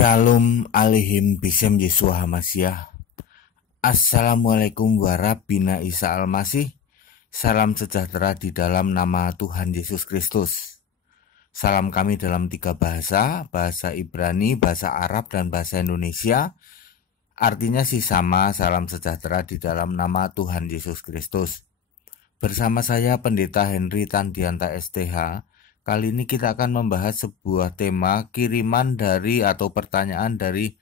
Shalom alehim bisem Yesua Hamasyah. Assalamualaikum warabina Isa Al-Masih. Salam sejahtera di dalam nama Tuhan Yesus Kristus. Salam kami dalam 3 bahasa, bahasa Ibrani, bahasa Arab, dan bahasa Indonesia. Artinya sih sama, salam sejahtera di dalam nama Tuhan Yesus Kristus. Bersama saya Pendeta Henry Tandianta STH. Kali ini kita akan membahas sebuah tema kiriman dari atau pertanyaan dari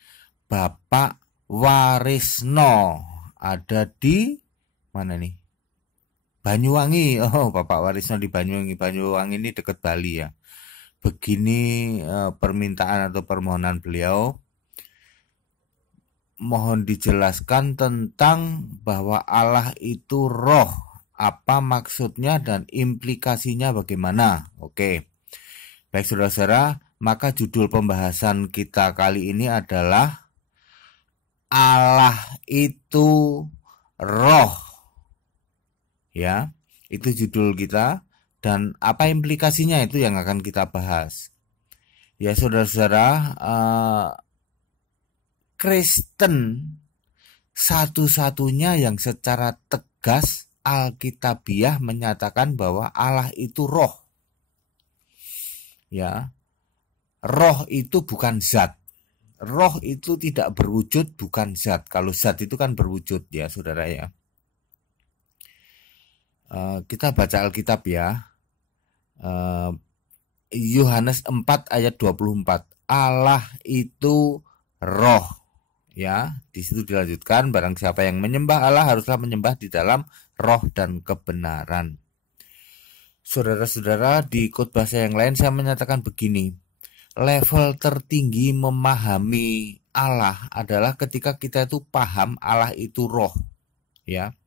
Bapak Warisno. Ada di mana nih? Banyuwangi. Oh, Bapak Warisno di Banyuwangi. Banyuwangi ini dekat Bali ya. Begini permintaan atau permohonan beliau. Mohon dijelaskan tentang bahwa Allah itu roh. Apa maksudnya dan implikasinya bagaimana? Oke. Baik saudara-saudara, maka judul pembahasan kita kali ini adalah Allah itu roh. Ya, itu judul kita dan apa implikasinya itu yang akan kita bahas. Ya saudara-saudara, Kristen satu-satunya yang secara tegas Alkitabiah menyatakan bahwa Allah itu roh. Ya. Roh itu bukan zat. Roh itu tidak berwujud, bukan zat. Kalau zat itu kan berwujud ya, Saudara ya. Kita baca Alkitab ya. Yohanes 4 ayat 24. Allah itu roh. Ya, di situ dilanjutkan, barang siapa yang menyembah Allah haruslah menyembah di dalam roh dan kebenaran. Saudara-saudara, di khotbah saya yang lain saya menyatakan begini, level tertinggi memahami Allah adalah ketika kita itu paham Allah itu roh, ya.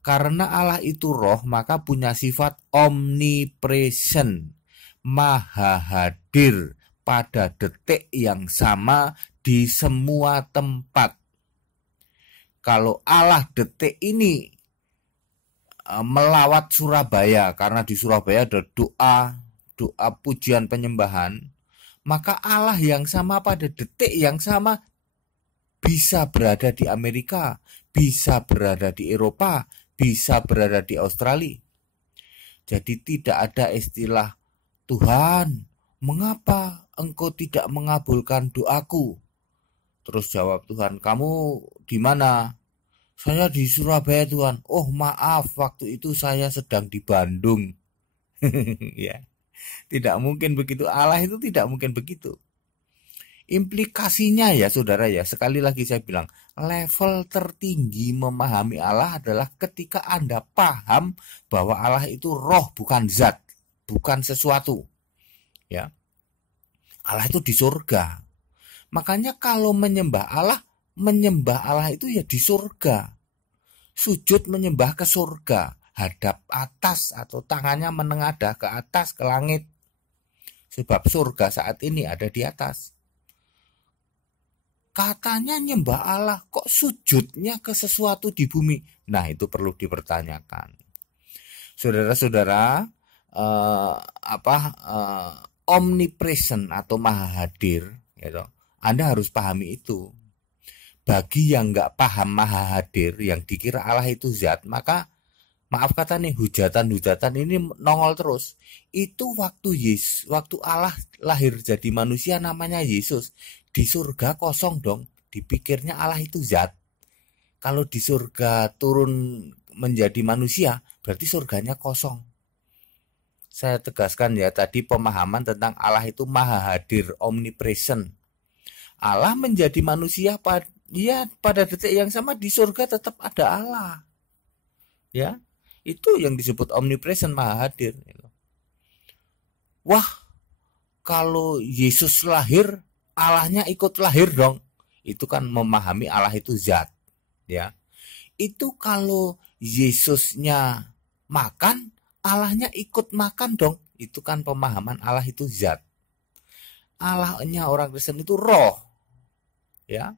Karena Allah itu roh, maka punya sifat omnipresent, maha hadir pada detik yang sama di semua tempat. Kalau Allah detik ini melawat Surabaya, karena di Surabaya ada doa pujian penyembahan, maka Allah yang sama pada detik yang sama bisa berada di Amerika, bisa berada di Eropa, bisa berada di Australia. Jadi tidak ada istilah Tuhan, mengapa engkau tidak mengabulkan doaku? Terus jawab Tuhan, kamu di mana? Saya di Surabaya Tuhan. Oh maaf, waktu itu saya sedang di Bandung. Ya, tidak mungkin begitu. Allah itu tidak mungkin begitu. Implikasinya ya saudara ya, sekali lagi saya bilang, level tertinggi memahami Allah adalah ketika Anda paham bahwa Allah itu roh, bukan zat, bukan sesuatu. Ya, Allah itu di surga. Makanya kalau menyembah Allah itu ya di surga. Sujud menyembah ke surga, hadap atas atau tangannya menengadah ke atas ke langit. Sebab surga saat ini ada di atas. Katanya nyembah Allah, kok sujudnya ke sesuatu di bumi? Nah, itu perlu dipertanyakan. Saudara-saudara, omnipresent atau maha hadir, gitu. Anda harus pahami itu. Bagi yang nggak paham maha hadir, yang dikira Allah itu zat, maka maaf kata nih, hujatan-hujatan ini nongol terus. Itu waktu Allah lahir jadi manusia namanya Yesus, di surga kosong dong. Dipikirnya Allah itu zat. Kalau di surga turun menjadi manusia, berarti surganya kosong. Saya tegaskan ya, tadi pemahaman tentang Allah itu maha hadir, omnipresent. Allah menjadi manusia pada detik yang sama di surga tetap ada Allah. Ya, itu yang disebut omnipresent, maha hadir. Wah, kalau Yesus lahir, Allahnya ikut lahir dong. Itu kan memahami Allah itu zat. Ya, itu kalau Yesusnya makan, Allahnya ikut makan dong. Itu kan pemahaman Allah itu zat. Allahnya orang Kristen itu roh. Ya,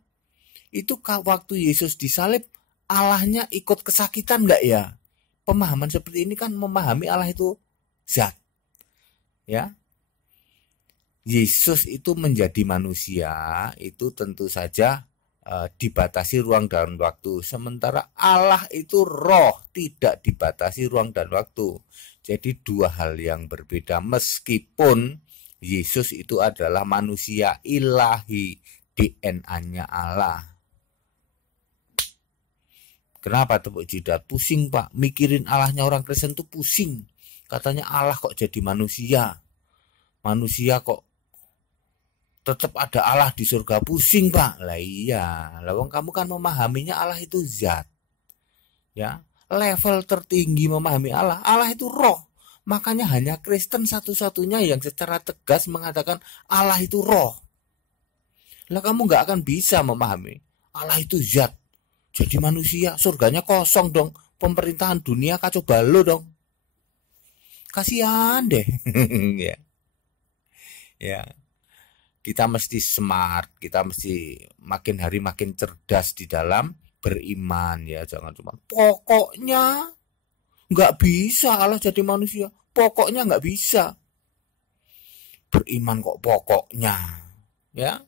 itu waktu Yesus disalib, Allahnya ikut kesakitan enggak ya? Pemahaman seperti ini kan memahami Allah itu zat. Ya, Yesus itu menjadi manusia itu tentu saja dibatasi ruang dan waktu. Sementara Allah itu roh, tidak dibatasi ruang dan waktu. Jadi dua hal yang berbeda, meskipun Yesus itu adalah manusia ilahi, DNA-nya Allah. Kenapa tepuk jidat? Pusing Pak, mikirin Allahnya orang Kristen tuh pusing. Katanya Allah kok jadi manusia. Manusia kok tetap ada Allah di surga, pusing Pak. Lah iya, lawang kamu kan memahaminya Allah itu zat. Ya, level tertinggi memahami Allah. Allah itu roh. Makanya hanya Kristen satu-satunya yang secara tegas mengatakan Allah itu roh. Lah kamu nggak akan bisa memahami Allah itu zat. Jadi manusia, surganya kosong dong. Pemerintahan dunia kacau balau dong. Kasihan deh. Ya. Ya. Kita mesti smart, kita mesti makin hari makin cerdas di dalam beriman ya. Jangan cuma pokoknya nggak bisa Allah jadi manusia. Pokoknya nggak bisa. Beriman kok pokoknya. Ya.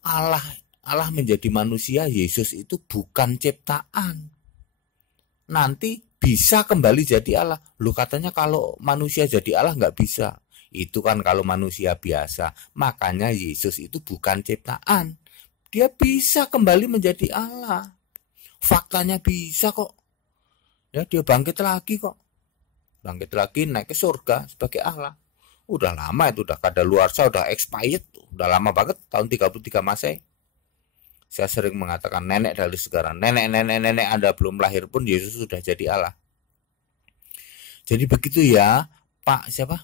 Allah menjadi manusia, Yesus itu bukan ciptaan. Nanti bisa kembali jadi Allah. Lu katanya kalau manusia jadi Allah nggak bisa. Itu kan kalau manusia biasa. Makanya Yesus itu bukan ciptaan. Dia bisa kembali menjadi Allah. Faktanya bisa kok. Ya, dia bangkit lagi kok. Bangkit lagi naik ke surga sebagai Allah. Udah lama itu, udah kadaluarsa, udah expired. Udah lama banget, tahun 33 Masehi. Saya sering mengatakan nenek dari sekarang, nenek Anda belum lahir pun Yesus sudah jadi Allah. Jadi begitu ya, Pak siapa?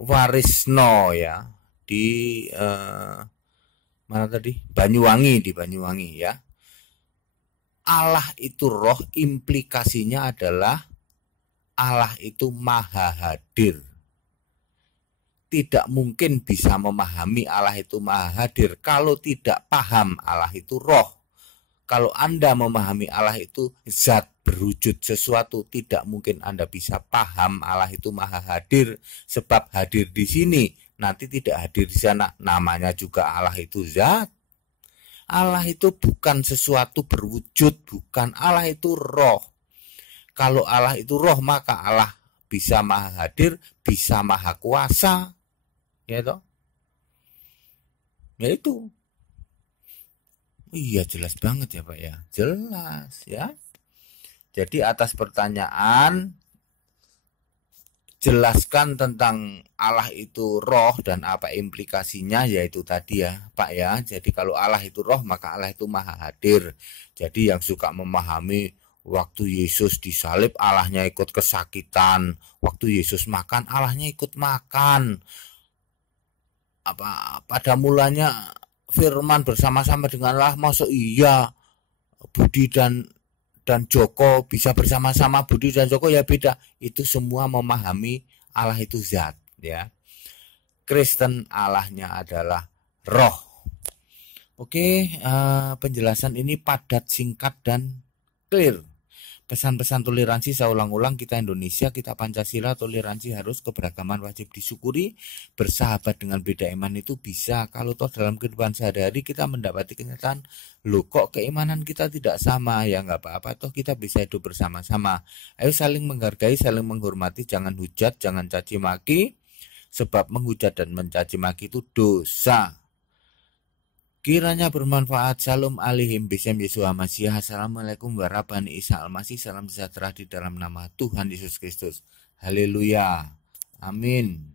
Warisno ya, di mana tadi? Banyuwangi, di Banyuwangi ya. Allah itu roh, implikasinya adalah Allah itu maha hadir. Tidak mungkin bisa memahami Allah itu maha hadir kalau tidak paham Allah itu roh. Kalau Anda memahami Allah itu zat berwujud sesuatu, tidak mungkin Anda bisa paham Allah itu maha hadir. Sebab hadir di sini, nanti tidak hadir di sana. Namanya juga Allah itu zat. Allah itu bukan sesuatu berwujud, bukan. Allah itu roh. Kalau Allah itu roh, maka Allah bisa maha hadir, bisa maha kuasa. Ya toh? Ya itu. Iya jelas banget ya Pak ya. Jelas ya. Jadi atas pertanyaan, jelaskan tentang Allah itu roh dan apa implikasinya, yaitu tadi ya Pak ya. Jadi kalau Allah itu roh, maka Allah itu maha hadir. Jadi yang suka memahami waktu Yesus disalib Allahnya ikut kesakitan, waktu Yesus makan Allahnya ikut makan. Pada mulanya Firman bersama-sama dengan Allah, masuk iya Budi dan Joko bisa bersama-sama. Budi dan Joko ya beda. Itu semua memahami Allah itu zat ya. Kristen Allahnya adalah roh. Oke, penjelasan ini padat, singkat dan clear. Pesan-pesan toleransi saya ulang-ulang, kita Indonesia, kita Pancasila, toleransi harus, keberagaman wajib disyukuri, bersahabat dengan beda iman itu bisa. Kalau toh dalam kehidupan sehari-hari kita mendapati kenyataan, loh kok keimanan kita tidak sama, ya nggak apa-apa, toh kita bisa hidup bersama-sama. Ayo saling menghargai, saling menghormati, jangan hujat, jangan caci maki, sebab menghujat dan mencaci maki itu dosa. Kiranya bermanfaat. Shalom alaihim bisem Yesus Masih. Assalamualaikum warahmatullahi wabarakatuh. Salam sejahtera di dalam nama Tuhan Yesus Kristus. Haleluya. Amin.